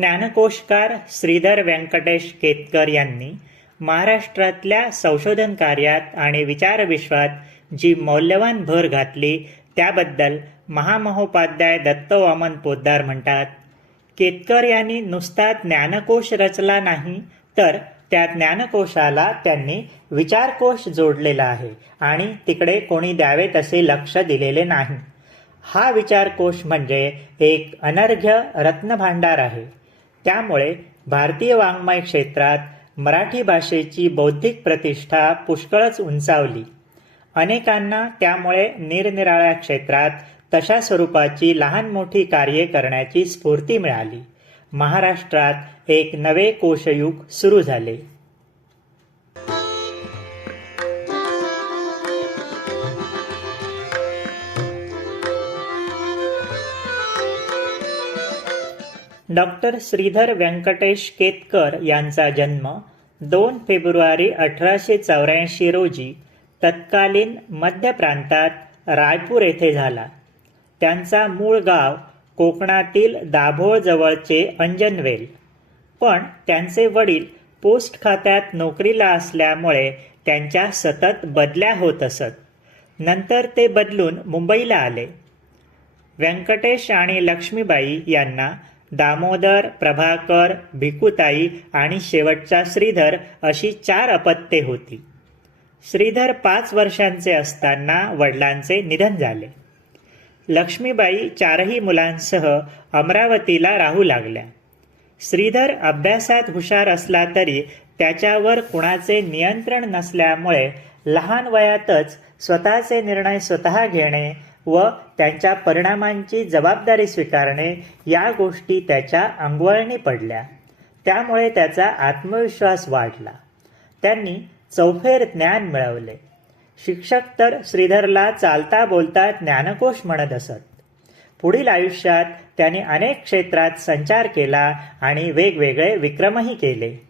ज्ञानकोशकार श्रीधर व्यंकटेश केतकर यांनी महाराष्ट्रातल्या संशोधन कार्यात आणि विचारविश्वात जी मौल्यवान भर घातली त्याबद्दल महामहोपाध्याय दत्त वामन पोद्दार म्हणतात केतकर यांनी नुसता ज्ञानकोश रचला नाही तर त्या ज्ञानकोशाला त्यांनी विचारकोश जोडलेला आहे आणि तिकडे कोणी द्यावे तसे लक्ष दिलेले नाही. हा विचारकोश म्हणजे एक अनर्घ्य रत्नभांडार आहे. त्यामुळे भारतीय वाङ्मय क्षेत्रात मराठी भाषेची बौद्धिक प्रतिष्ठा पुष्कळच उंचावली. अनेकांना त्यामुळे निरनिराळ्या क्षेत्रात तशा स्वरूपाची लहान मोठी कार्ये करण्याची स्फूर्ती मिळाली. महाराष्ट्रात एक नवे कोशयुग सुरू झाले. डॉक्टर श्रीधर व्यंकटेश केतकर यांचा जन्म दोन फेब्रुवारी अठराशे चौऱ्याऐंशी रोजी तत्कालीन मध्य प्रांतात रायपूर येथे झाला. त्यांचा मूळ गाव कोकणातील दाभोळजवळचे अंजनवेल. पण त्यांचे वडील पोस्ट खात्यात नोकरीला असल्यामुळे त्यांच्या सतत बदल्या होत असत. नंतर ते बदलून मुंबईला आले. व्यंकटेश आणि लक्ष्मीबाई यांना दामोदर प्रभाकर भिकुताई आणि शेवटचा श्रीधर अशी चार अपत्ये होती. श्रीधर पाच वर्षांचे असताना वडिलांचे निधन झाले. लक्ष्मीबाई चारही मुलांसह अमरावतीला राहू लागल्या. श्रीधर अभ्यासात हुशार असला तरी त्याच्यावर कुणाचे नियंत्रण नसल्यामुळे लहान वयातच स्वतःचे निर्णय स्वतः घेणे व त्यांच्या परिणामांची जबाबदारी स्वीकारणे या गोष्टी त्याच्या अंगवळणी पडल्या. त्यामुळे त्याचा आत्मविश्वास वाढला. त्यांनी चौफेर ज्ञान मिळवले. शिक्षक तर श्रीधरला चालता बोलता ज्ञानकोश म्हणत असत. पुढील आयुष्यात त्याने अनेक क्षेत्रात संचार केला आणि वेगवेगळे विक्रमही केले.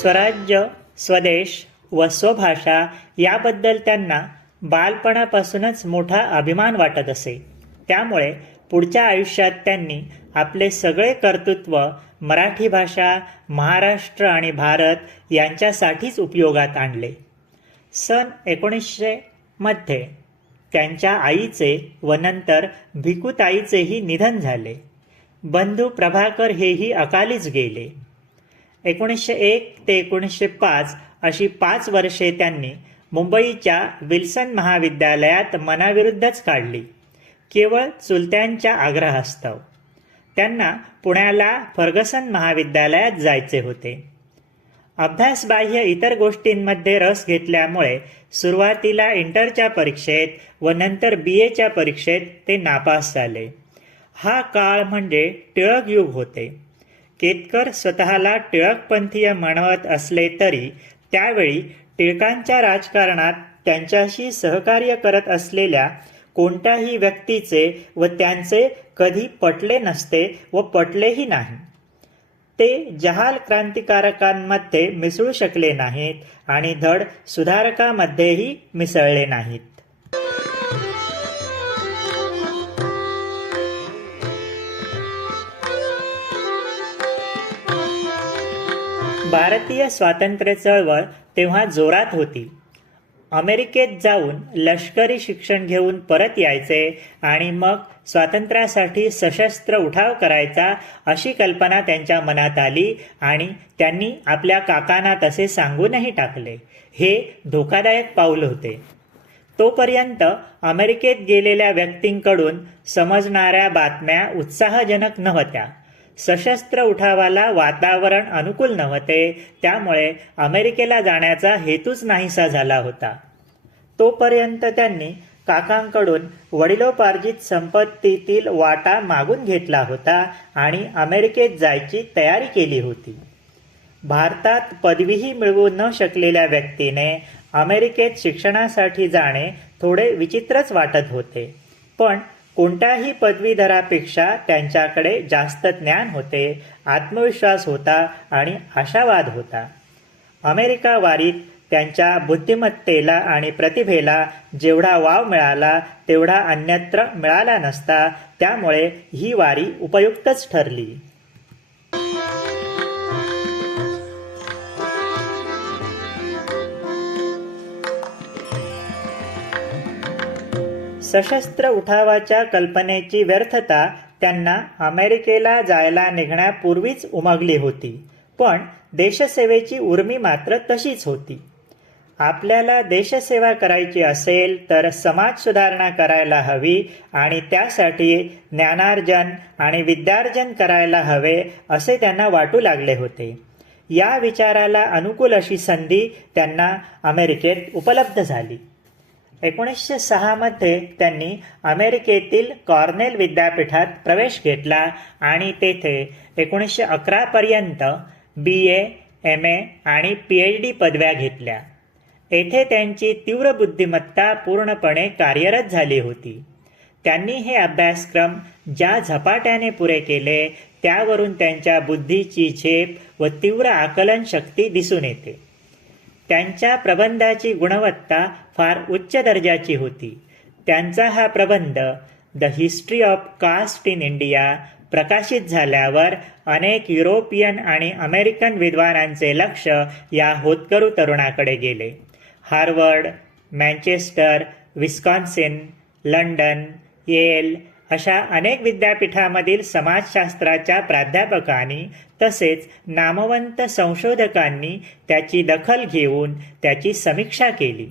स्वराज्य स्वदेश व स्वभाषा याबद्दल त्यांना बालपणापासूनच मोठा अभिमान वाटत असे. त्यामुळे पुढच्या आयुष्यात त्यांनी आपले सगळे कर्तृत्व मराठी भाषा महाराष्ट्र आणि भारत यांच्यासाठीच उपयोगात आणले. सन एकोणीसशेमध्ये त्यांच्या आईचे व नंतर भिकुताईचेही निधन झाले. बंधू प्रभाकर हेही अकालीच गेले. एकोणीसशे एक ते एकोणीसशे पाच अशी पाच वर्षे त्यांनी मुंबईच्या विल्सन महाविद्यालयात मनाविरुद्धच काढली. केवळ चुलत्यांच्या आग्रहास्तव. त्यांना पुण्याला फर्गसन महाविद्यालयात जायचे होते. अभ्यासबाह्य इतर गोष्टींमध्ये रस घेतल्यामुळे सुरुवातीला इंटरच्या परीक्षेत व नंतर बी एच्या परीक्षेत ते नापास झाले. हा काळ म्हणजे टिळक युग होते. केतकर स्वतःला टिळकपंथीय म्हणवत असले तरी त्यावेळी टिळकांच्या राजकारणात त्यांच्याशी सहकार्य करत असलेल्या कोणत्याही व्यक्तीचे व त्यांचे कधी पटले नसते व पटलेही नाही. ते जहाल क्रांतिकारकांमध्ये मिसळू शकले नाहीत आणि धड सुधारकामध्येही मिसळले नाहीत. भारतीय स्वातंत्र्य चळवळ तेव्हा जोरात होती. अमेरिकेत जाऊन लष्करी शिक्षण घेऊन परत यायचे आणि मग स्वातंत्र्यासाठी सशस्त्र उठाव करायचा अशी कल्पना त्यांच्या मनात आली आणि त्यांनी आपल्या काकांना तसे सांगूनही टाकले. हे धोकादायक पाऊल होते. तोपर्यंत अमेरिकेत गेलेल्या व्यक्तींकडून समजणाऱ्या बातम्या उत्साहजनक नव्हत्या. सशस्त्र उठावाला वातावरण अनुकूल नव्हते. त्यामुळे अमेरिकेला जाण्याचा हेतूच नाहीसा झाला होता. तोपर्यंत त्यांनी काकांकडून वडिलोपार्जित संपत्तीतील वाटा मागून घेतला होता आणि अमेरिकेत जायची तयारी केली होती. भारतात पदवीही मिळवू न शकलेल्या व्यक्तीने अमेरिकेत शिक्षणासाठी जाणे थोडे विचित्रच वाटत होते. पण कोणत्याही पदवीधरापेक्षा त्यांच्याकडे जास्त ज्ञान होते आत्मविश्वास होता आणि आशावाद होता. अमेरिका वारीत त्यांच्या बुद्धिमत्तेला आणि प्रतिभेला जेवढा वाव मिळाला तेवढा अन्यत्र मिळाला नसता त्यामुळे ही वारी उपयुक्तच ठरली. सशस्त्र उठावाच्या कल्पनेची व्यर्थता त्यांना अमेरिकेला जायला निघण्यापूर्वीच उमगली होती. पण देशसेवेची उर्मी मात्र तशीच होती. आपल्याला देशसेवा करायची असेल तर समाज सुधारणा करायला हवी आणि त्यासाठी ज्ञानार्जन आणि विद्यार्जन करायला हवे असे त्यांना वाटू लागले होते. या विचाराला अनुकूल अशी संधी त्यांना अमेरिकेत उपलब्ध झाली. एकोणीसशे सहामध्ये त्यांनी अमेरिकेतील कॉर्नेल विद्यापीठात प्रवेश घेतला आणि तेथे एकोणीसशे अकरापर्यंत बी ए एम ए आणि पी एच डी पदव्या घेतल्या. येथे त्यांची तीव्र बुद्धिमत्ता पूर्णपणे कार्यरत झाली होती. त्यांनी हे अभ्यासक्रम ज्या झपाट्याने पुरे केले त्यावरून त्यांच्या बुद्धीची झेप व तीव्र आकलन शक्ती दिसून येते. त्यांच्या प्रबंधाची गुणवत्ता फार उच्च दर्जाची होती. त्यांचा हा प्रबंध the history of caste in India प्रकाशित झाल्यावर अनेक युरोपियन आणि अमेरिकन विद्वानांचे लक्ष या होतकरू तरुणाकडे गेले. Harvard Manchester Wisconsin London Yale अशा अनेक विद्यापीठामधील समाजशास्त्राच्या प्राध्यापकांनी तसेच नामवंत संशोधकांनी त्याची दखल घेऊन त्याची समीक्षा केली.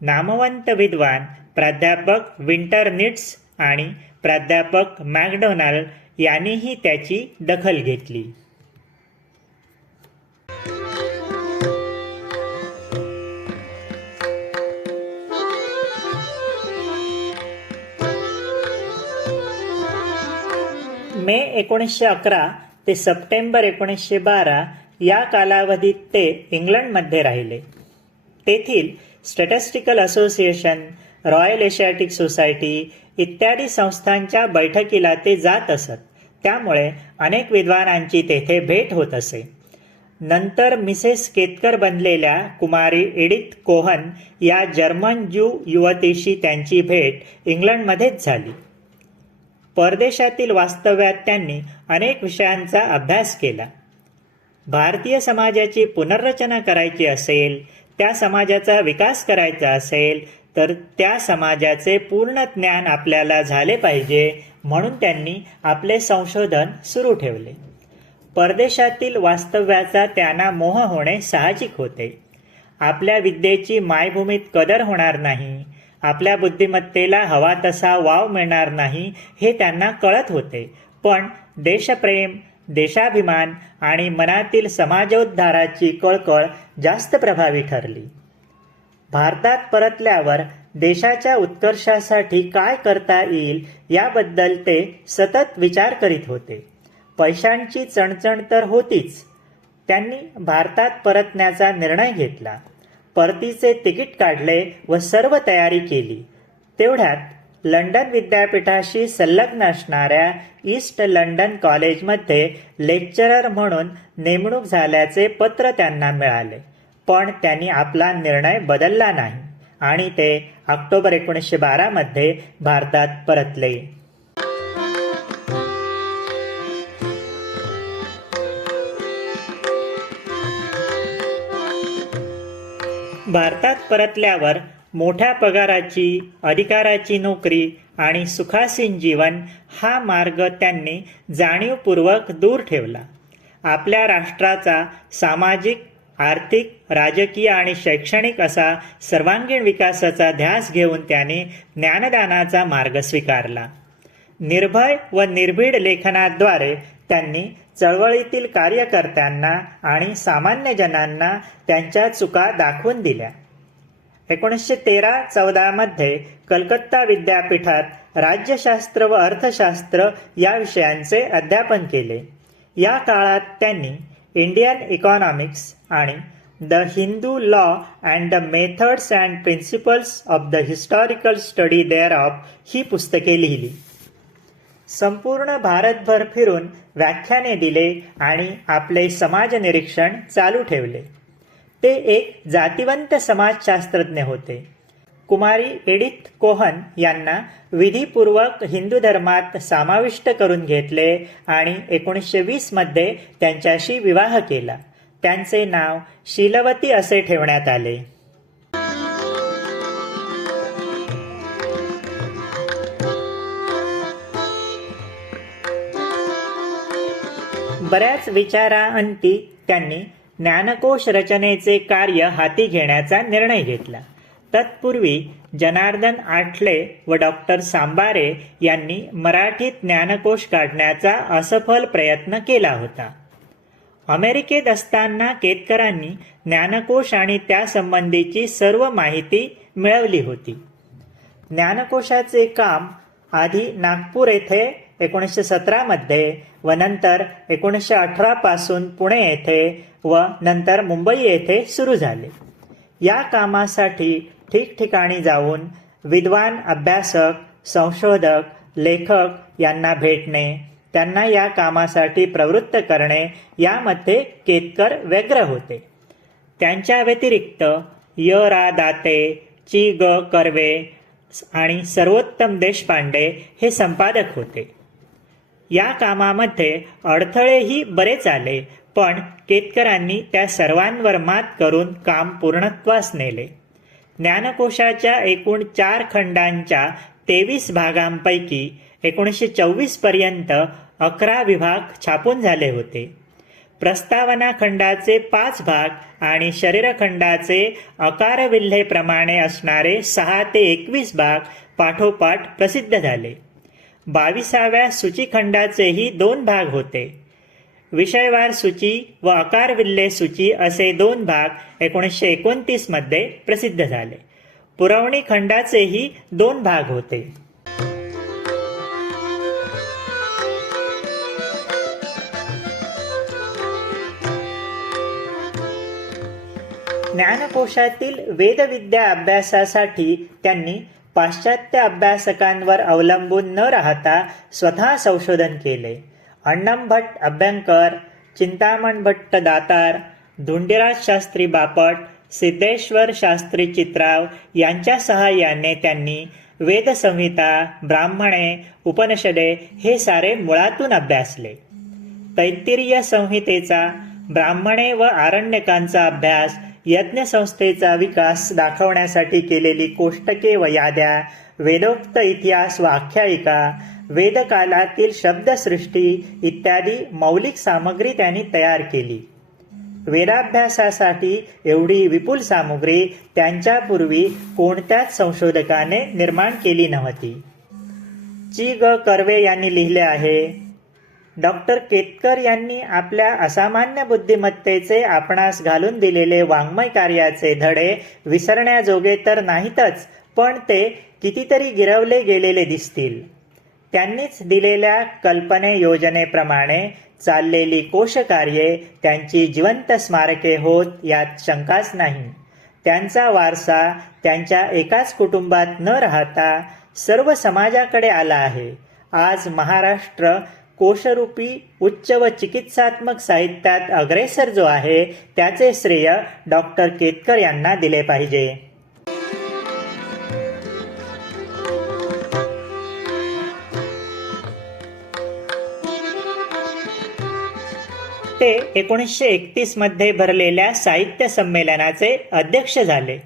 नामवंत विद्वान प्राध्यापक विंटर निट्स आणि प्राध्यापक मॅकडोनाल्ड यांनीही त्याची दखल घेतली. मे एकोणीसशे अकरा ते सप्टेंबर एकोणीसशे बारा या कालावधीत ते इंग्लंडमध्ये राहिले. तेथील statistical association royal Asiatic society इत्यादी संस्थांच्या बैठकीला ते जात असत. त्यामुळे अनेक विद्वानांची तेथे भेट होत असे. नंतर मिसेस केतकर बनलेल्या कुमारी एडिथ कोहन या जर्मन ज्यू युवतीशी त्यांची भेट इंग्लंडमध्येच झाली. परदेशातील वास्तव्यात त्यांनी अनेक विषयांचा अभ्यास केला. भारतीय समाजाची पुनर्रचना करायची असेल त्या समाजाचा विकास करायचा असेल तर त्या समाजाचे पूर्ण ज्ञान आपल्याला झाले पाहिजे म्हणून त्यांनी आपले संशोधन सुरू ठेवले. परदेशातील वास्तव्याचा त्यांना मोह होणे साहजिक होते. आपल्या विद्येची मायभूमीत कदर होणार नाही. आपल्या बुद्धिमत्तेला हवा तसा वाव मिळणार नाही हे त्यांना कळत होते. पण देशप्रेम देशाभिमान आणि मनातील समाजोद्धाराची कळकळ जास्त प्रभावी ठरली. भारतात परतल्यावर देशाच्या उत्कर्षासाठी काय करता येईल याबद्दल ते सतत विचार करीत होते. पैशांची चणचण तर होतीच. त्यांनी भारतात परतण्याचा निर्णय घेतला. परतीचे तिकीट काढले व सर्व तयारी केली. तेवढ्यात लंडन विद्यापीठाशी संलग्न असणाऱ्या ईस्ट लंडन कॉलेजमध्ये लेक्चरर म्हणून नेमणूक झाल्याचे पत्र त्यांना मिळाले. पण त्यांनी आपला निर्णय बदलला नाही आणि ते ऑक्टोबर एकोणीसशे बारामध्ये भारतात परतले. भारतात परतल्यावर मोठ्या पगाराची अधिकाराची नोकरी आणि सुखासीन जीवन हा मार्ग त्यांनी जाणीवपूर्वक दूर ठेवला. आपल्या राष्ट्राचा सामाजिक आर्थिक राजकीय आणि शैक्षणिक असा सर्वांगीण विकासाचा ध्यास घेऊन त्याने ज्ञानदानाचा मार्ग स्वीकारला. निर्भय व निर्भीड लेखनाद्वारे त्यांनी चळवळीतील कार्यकर्त्यांना आणि सामान्य जनांना त्यांच्या चुका दाखवून दिल्या. एकोणीसशे तेरा चौदामध्ये कलकत्ता विद्यापीठात राज्यशास्त्र व अर्थशास्त्र या विषयांचे अध्यापन केले. या काळात त्यांनी इंडियन इकॉनॉमिक्स आणि the Hindu law and the methods and principles of the historical study thereof ही पुस्तके लिहिली. संपूर्ण भारतभर फिरून व्याख्याने दिले आणि आपले समाज निरीक्षण चालू ठेवले. ते एक जातिवंत समाजशास्त्रज्ञ होते. कुमारी एडिथ कोहन यांना विधीपूर्वक हिंदू धर्मात समाविष्ट करून घेतले आणि एकोणीसशे वीसमध्ये त्यांच्याशी विवाह केला. त्यांचे नाव शीलवती असे ठेवण्यात आले. बऱ्याच विचारांती त्यांनी ज्ञानकोश रचनेचे कार्य हाती घेण्याचा निर्णय घेतला. तत्पूर्वी जनार्दन आठले व डॉक्टर सांबारे यांनी मराठीत ज्ञानकोश काढण्याचा असफल प्रयत्न केला होता. अमेरिकेत असताना केतकरांनी ज्ञानकोश आणि त्यासंबंधीची सर्व माहिती मिळवली होती. ज्ञानकोशाचे काम आधी नागपूर येथे एकोणीसशे सतरामध्ये व नंतर एकोणीसशे अठरापासून पुणे येथे व नंतर मुंबई येथे सुरू झाले. या कामासाठी ठिकठिकाणी जाऊन विद्वान अभ्यासक संशोधक लेखक यांना भेटणे त्यांना या कामासाठी प्रवृत्त करणे यामध्ये केतकर व्यग्र होते. त्यांच्या व्यतिरिक्त य रा दाते ची ग कर्वे आणि सर्वोत्तम देशपांडे हे संपादक होते. या कामामध्ये अडथळेही बरेच आले पण केतकरांनी त्या सर्वांवर मात करून काम पूर्णत्वास नेले. ज्ञानकोशाच्या एकूण चार खंडांच्या तेवीस भागांपैकी एकोणीसशे चोवीसपर्यंत अकरा विभाग छापून झाले होते. प्रस्तावना खंडाचे पाच भाग आणि शरीरखंडाचे अकारविल्हेप्रमाणे असणारे सहा ते एकवीस भाग पाठोपाठ प्रसिद्ध झाले. बावीसाव्या सूचीखंडाचेही दोन भाग होते. विषयवार सूची व आकारविल्हे सूची असे दोन भाग एकोणीसशे एकोणतीसमध्ये प्रसिद्ध झाले. पुरवणी खंडाचेही दोन भाग होते. ज्ञानकोशातील वेदविद्या अभ्यासासाठी त्यांनी पाश्चात्य अभ्यासकांवर अवलंबून न राहता स्वतः संशोधन केले. अण्णमभट्ट अभ्यंकर चिंतामण भट्ट दातार धुंडीराज शास्त्री बापट सिद्धेश्वर शास्त्री चित्राव यांच्या सहाय्याने त्यांनी वेदसंहिता ब्राह्मणे उपनिषदे हे सारे मुळातून अभ्यासले. तैत्तिरीय संहितेचा ब्राह्मणे व आरण्यकांचा अभ्यास यज्ञसंस्थेचा विकास दाखवण्यासाठी केलेली कोष्टके व याद्या वेदोक्त इतिहास व आख्यायिका वेदकालातील शब्दसृष्टी इत्यादी मौलिक सामग्री त्यांनी तयार केली. वेदाभ्यासासाठी एवढी विपुल सामुग्री त्यांच्यापूर्वी कोणत्याच संशोधकाने निर्माण केली नव्हती. ची ग कर्वे यांनी लिहिले आहे डॉक्टर केतकर यांनी आपल्या असामान्य बुद्धिमत्तेचे आपणास घालून दिलेले वाङ्मय कार्याचे धडे विसरण्याजोगे तर नाहीतच पण ते कितीतरी गिरवले गेलेले दिसतील. त्यांनीच दिलेल्या कल्पने योजनेप्रमाणे चाललेली कोशकार्ये त्यांची जिवंत स्मारके होत यात शंकाच नाही. त्यांचा वारसा त्यांच्या एकाच कुटुंबात न राहता सर्व समाजाकडे आला आहे. आज महाराष्ट्र कोशरूपी उच्च व चिकित्सात्मक साहित्यात अग्रेसर जो आहे त्याचे श्रेय डॉक्टर केतकर यांना दिले पाहिजे. ते एकोणीसशे एकतीसमध्ये भरलेल्या साहित्य संमेलनाचे अध्यक्ष झाले.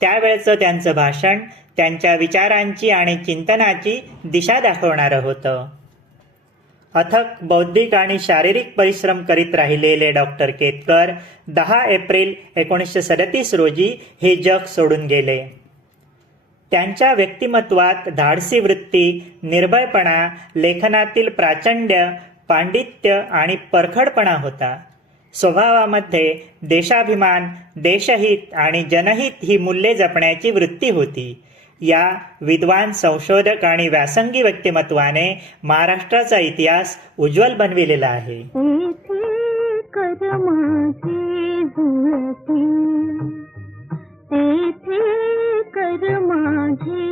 त्यावेळचं त्यांचं भाषण त्यांच्या विचारांची आणि चिंतनाची दिशा दाखवणारं होतं. अथक बौद्धिक आणि शारीरिक परिश्रम करीत राहिलेले डॉक्टर केतकर दहा एप्रिल एकोणीसशे सदतीस रोजी हे जग सोडून गेले. त्यांच्या व्यक्तिमत्वात धाडसी वृत्ती निर्भयपणा लेखनातील प्राचंड्य पांडित्य आणि परखडपणा होता. स्वभावामध्ये देशाभिमान देशहित आणि जनहित ही मूल्ये जपण्याची वृत्ती होती. या विद्वान संशोधक आणि व्यासंगी व्यक्तिमत्वाने महाराष्ट्राचा इतिहास उज्ज्वल बनविलेला आहे. तेथे कर माझे